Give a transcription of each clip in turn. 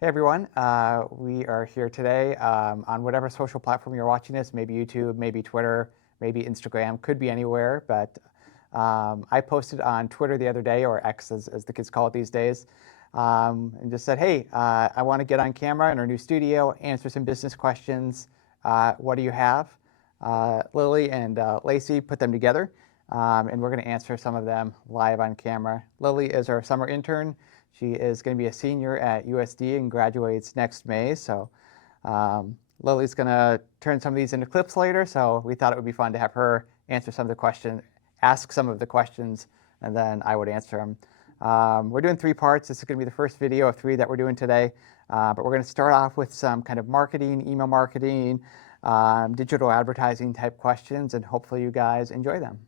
Hey everyone, we are here today on whatever social platform you're watching this, maybe YouTube, maybe Twitter, maybe Instagram, could be anywhere, but I posted on Twitter the other day, or X as the kids call it these days, and just said, hey, I want to get on camera in our new studio, answer some business questions. What do you have? Lily and Lacey put them together, and we're going to answer some of them live on camera. Lily is our summer intern. She is going to be a senior at USD and graduates next May. So Lily's going to turn some of these into clips later. So we thought it would be fun to have her answer some of the questions, ask some of the questions, and then I would answer them. We're doing 3 parts. This is going to be the first video of 3 that we're doing today. But we're going to start off with some kind of marketing, email marketing, digital advertising type questions, and hopefully you guys enjoy them.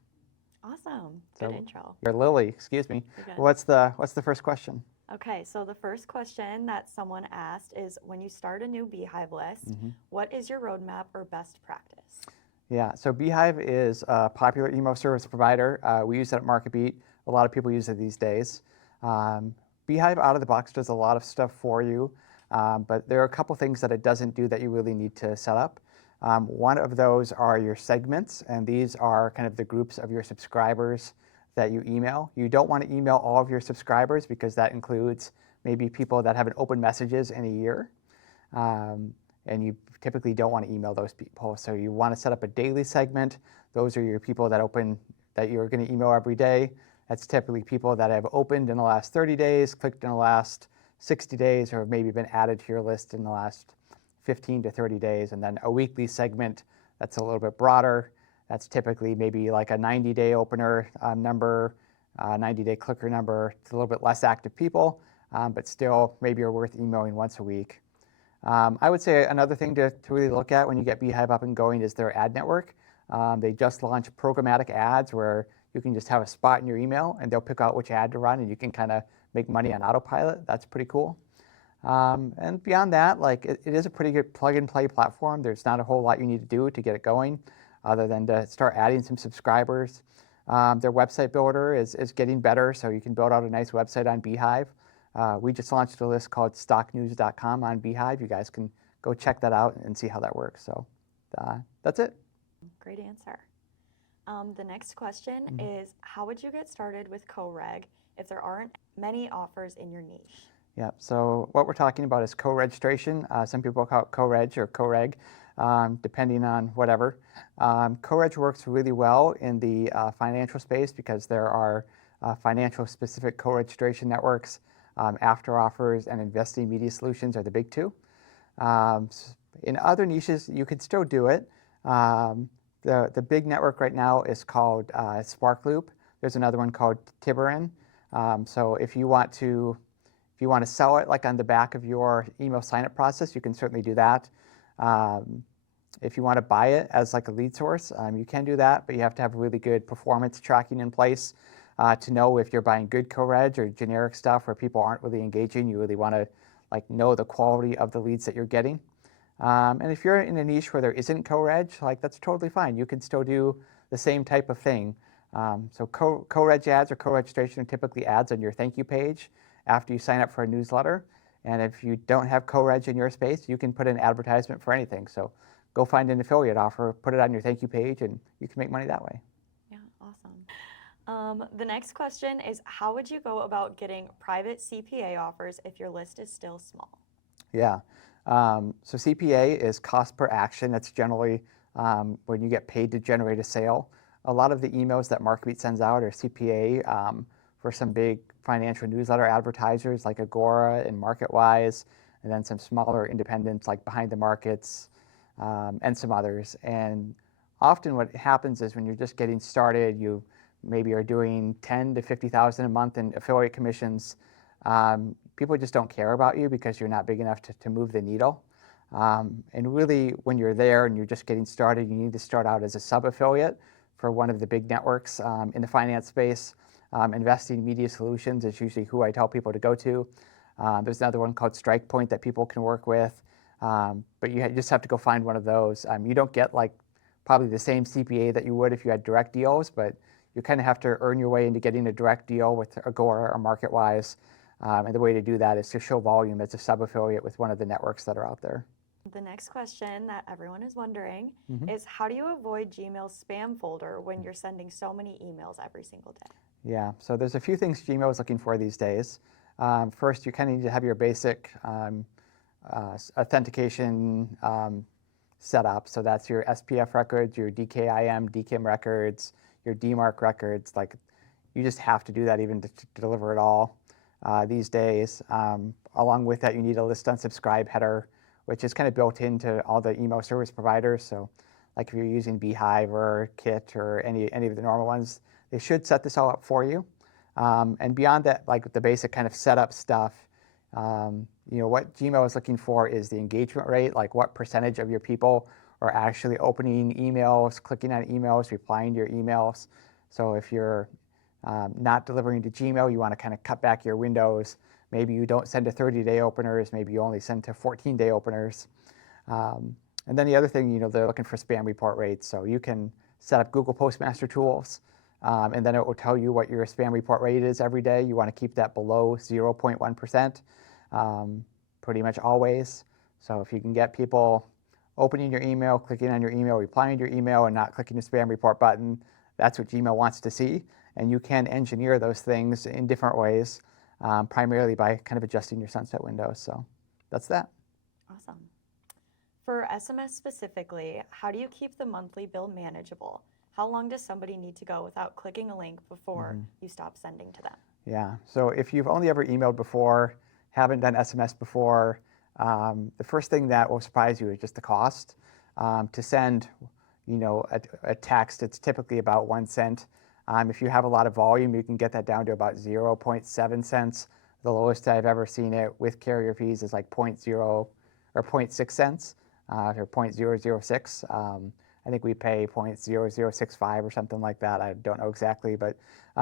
Awesome. Good intro. You're Lily, excuse me. What's the first question? Okay, so the first question that someone asked is, when you start a new Beehive list, what is your roadmap or best practice? Yeah, so Beehive is a popular email service provider. We use it at MarketBeat. A lot of people use it these days. Beehive out of the box does a lot of stuff for you, but there are a couple things that it doesn't do that you really need to set up. One of those are your segments, and these are kind of the groups of your subscribers that you email. You don't want to email all of your subscribers because that includes maybe people that haven't opened messages in a year. And you typically don't want to email those people. So you want to set up a daily segment. Those are your people that you're going to email every day. That's typically people that have opened in the last 30 days, clicked in the last 60 days, or maybe been added to your list in the last 15 to 30 days. And then a weekly segment that's a little bit broader. That's typically maybe like a 90-day opener number, 90-day clicker number. It's a little bit less active people, but still maybe are worth emailing once a week. I would say another thing to really look at when you get Beehive up and going is their ad network. They just launched programmatic ads where you can just have a spot in your email and they'll pick out which ad to run, and you can kind of make money on autopilot. That's pretty cool. And beyond that, like it is a pretty good plug-and-play platform. There's not a whole lot you need to do to get it going, other than to start adding some subscribers. Their website builder is getting better, so you can build out a nice website on Beehive. We just launched a list called stocknews.com on Beehive. You guys can go check that out and see how that works. So that's it. Great answer. The next question is, how would you get started with co-reg if there aren't many offers in your niche? Yeah, so what we're talking about is co-registration. Some people call it co-reg or co-reg, depending on whatever. Co-reg works really well in the financial space because there are financial specific co-registration networks. After offers and investing media solutions are the big 2. In other niches, you could still do it. The big network right now is called SparkLoop. There's another one called Tiburon. So if you want to sell it like on the back of your email sign-up process, you can certainly do that. If you want to buy it as like a lead source, you can do that, but you have to have really good performance tracking in place to know if you're buying good co-reg or generic stuff where people aren't really engaging. You really want to like know the quality of the leads that you're getting. And if you're in a niche where there isn't co-reg, like that's totally fine. You can still do the same type of thing. So co-reg ads or co-registration are typically ads on your thank you page after you sign up for a newsletter. And if you don't have co-reg in your space, you can put an advertisement for anything. So go find an affiliate offer, put it on your thank you page, and you can make money that way. Yeah, awesome. The next question is, how would you go about getting private CPA offers if your list is still small? Yeah, so CPA is cost per action. That's generally when you get paid to generate a sale. A lot of the emails that MarketBeat sends out are CPA for some big financial newsletter advertisers like Agora and MarketWise, and then some smaller independents like Behind the Markets and some others. And often what happens is when you're just getting started, you maybe are doing $10,000 to $50,000 a month in affiliate commissions. People just don't care about you because you're not big enough to move the needle. And really, when you're there and you're just getting started, you need to start out as a sub-affiliate for one of the big networks in the finance space. Investing Media Solutions is usually who I tell people to go to. There's another one called Strike Point that people can work with. But you just have to go find one of those. You don't get like probably the same CPA that you would if you had direct deals, but you kind of have to earn your way into getting a direct deal with Agora or MarketWise. And the way to do that is to show volume as a sub-affiliate with one of the networks that are out there. The next question that everyone is wondering Mm-hmm. is how do you avoid Gmail's spam folder when you're sending so many emails every single day? Yeah, so there's a few things Gmail is looking for these days. First, you kind of need to have your basic authentication set up. So that's your SPF records, your DKIM, DKIM records, your DMARC records. Like, you just have to do that even to deliver it all these days. Along with that, you need a list unsubscribe header, which is kind of built into all the email service providers. So like if you're using Beehive or Kit or any of the normal ones, they should set this all up for you. And beyond that, like the basic kind of setup stuff, what Gmail is looking for is the engagement rate, like what percentage of your people are actually opening emails, clicking on emails, replying to your emails. So if you're not delivering to Gmail, you want to kind of cut back your windows. Maybe you don't send to 30-day openers, maybe you only send to 14-day openers. And then the other thing, they're looking for spam report rates. So you can set up Google Postmaster tools, and then it will tell you what your spam report rate is every day. You want to keep that below 0.1%, pretty much always. So if you can get people opening your email, clicking on your email, replying to your email, and not clicking the spam report button, that's what Gmail wants to see. And you can engineer those things in different ways, primarily by kind of adjusting your sunset windows. So that's that. Awesome. For SMS specifically, how do you keep the monthly bill manageable? How long does somebody need to go without clicking a link before you stop sending to them? Yeah, so if you've only ever emailed before, haven't done SMS before, the first thing that will surprise you is just the cost. To send, a text, it's typically about 1 cent. If you have a lot of volume, you can get that down to about 0.7 cents. The lowest I've ever seen it with carrier fees is like 0.0 or 0.6 cents or 0.006. I think we pay 0.0065 or something like that. I don't know exactly, but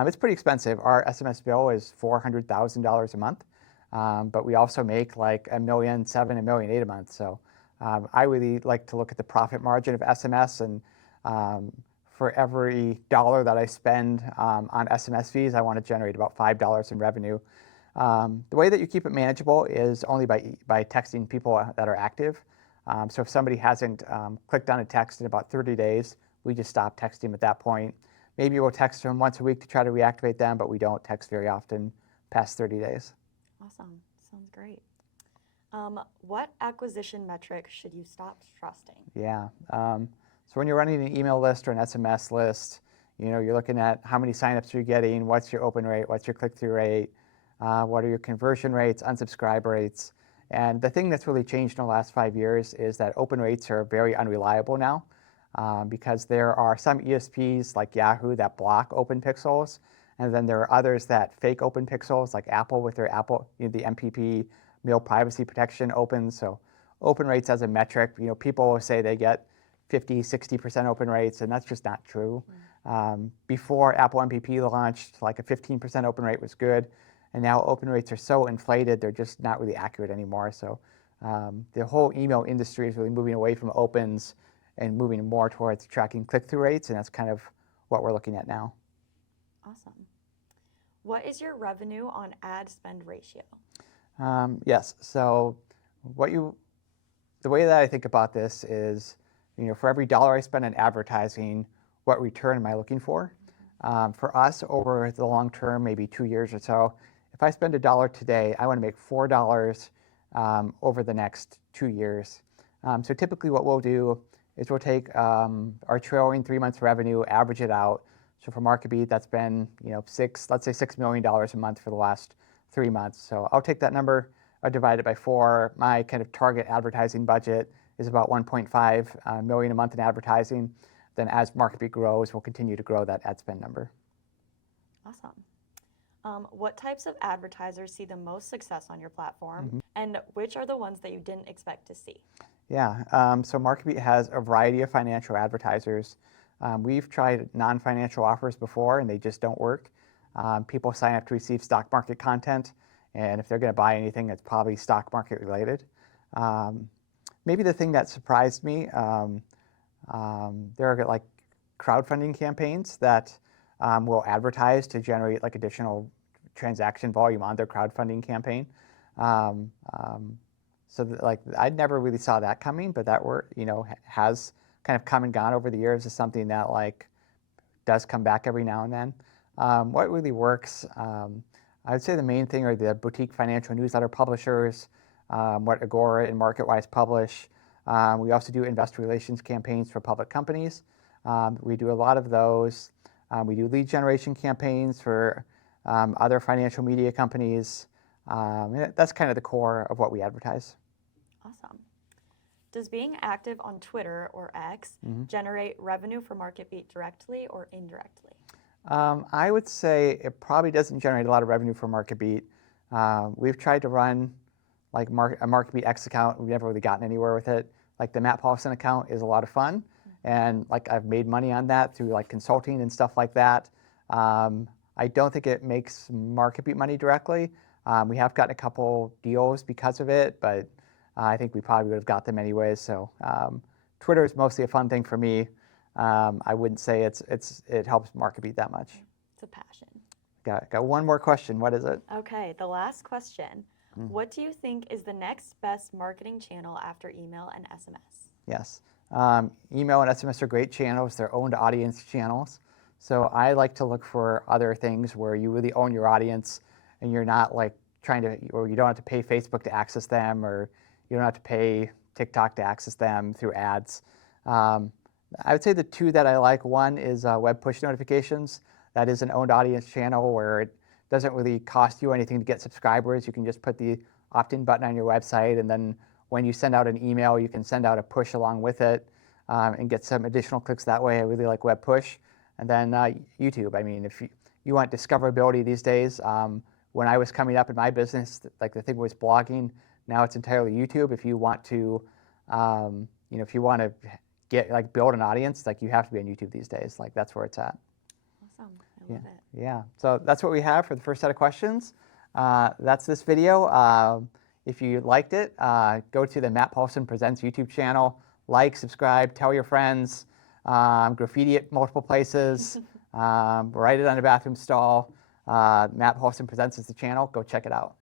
it's pretty expensive. Our SMS bill is $400,000 a month, but we also make like $1.7 million, $1.8 million a month. So I really like to look at the profit margin of SMS, and for every dollar that I spend on SMS fees, I want to generate about $5 in revenue. The way that you keep it manageable is only by texting people that are active. So if somebody hasn't clicked on a text in about 30 days, we just stop texting them at that point. Maybe we'll text them once a week to try to reactivate them, but we don't text very often past 30 days. Awesome. Sounds great. What acquisition metric should you stop trusting? Yeah. So when you're running an email list or an SMS list, you're looking at how many signups you're getting, what's your open rate, what's your click-through rate, what are your conversion rates, unsubscribe rates. And the thing that's really changed in the last 5 years is that open rates are very unreliable now, because there are some ESPs like Yahoo that block open pixels, and then there are others that fake open pixels, like Apple with their the MPP mail privacy protection opens. So open rates as a metric, people will say they get 50, 60% open rates, and that's just not true. Before Apple MPP launched, like a 15% open rate was good. And now open rates are so inflated, they're just not really accurate anymore. So the whole email industry is really moving away from opens and moving more towards tracking click-through rates, and that's kind of what we're looking at now. Awesome. What is your revenue on ad spend ratio? Yes, so the way that I think about this is, for every dollar I spend on advertising, what return am I looking for? For us, over the long term, maybe 2 years or so, if I spend $1 today, I want to make $4 over the next 2 years. So typically what we'll do is we'll take our trailing 3 months revenue, average it out. So for MarketBeat, that's been let's say $6 million a month for the last 3 months. So I'll take that number, I'll divide it by 4. My kind of target advertising budget is about 1.5 million a month in advertising. Then as MarketBeat grows, we'll continue to grow that ad spend number. Awesome. What types of advertisers see the most success on your platform, and which are the ones that you didn't expect to see? Yeah, so MarketBeat has a variety of financial advertisers. We've tried non-financial offers before, and they just don't work. People sign up to receive stock market content, and if they're going to buy anything, it's probably stock market related. Maybe the thing that surprised me, there are like crowdfunding campaigns that will advertise to generate like additional transaction volume on their crowdfunding campaign. Like I never really saw that coming, but that has kind of come and gone over the years as something that like does come back every now and then. What really works, I would say the main thing are the boutique financial newsletter publishers, what Agora and MarketWise publish. We also do investor relations campaigns for public companies. We do a lot of those. We do lead generation campaigns for other financial media companies. That's kind of the core of what we advertise. Awesome. Does being active on Twitter or X generate revenue for MarketBeat directly or indirectly? I would say it probably doesn't generate a lot of revenue for MarketBeat. We've tried to run like a MarketBeat X account. We've never really gotten anywhere with it. Like the Matt Paulson account is a lot of fun, and like I've made money on that through like consulting and stuff like that. I don't think it makes MarketBeat money directly. We have gotten a couple deals because of it, but I think we probably would have got them anyways. So Twitter is mostly a fun thing for me. I wouldn't say it helps MarketBeat that much. It's a passion. Got one more question. What is it? Okay, the last question. What do you think is the next best marketing channel after email and SMS? Yes. Email and SMS are great channels. They're owned audience channels. So I like to look for other things where you really own your audience and you're not like or you don't have to pay Facebook to access them, or you don't have to pay TikTok to access them through ads. I would say the two that I like, one is web push notifications. That is an owned audience channel where it doesn't really cost you anything to get subscribers. You can just put the opt-in button on your website, and then when you send out an email, you can send out a push along with it and get some additional clicks that way. I really like web push. And then YouTube. I mean, if you want discoverability these days, when I was coming up in my business, like the thing was blogging. Now it's entirely YouTube. If you want to, if you want to build an audience, like you have to be on YouTube these days. Like that's where it's at. Awesome. I love it. Yeah. So that's what we have for the first set of questions. That's this video. If you liked it, go to the Matt Paulson Presents YouTube channel. Like, subscribe, tell your friends. Graffiti it multiple places. Write it on a bathroom stall. Matt Paulson Presents is the channel. Go check it out.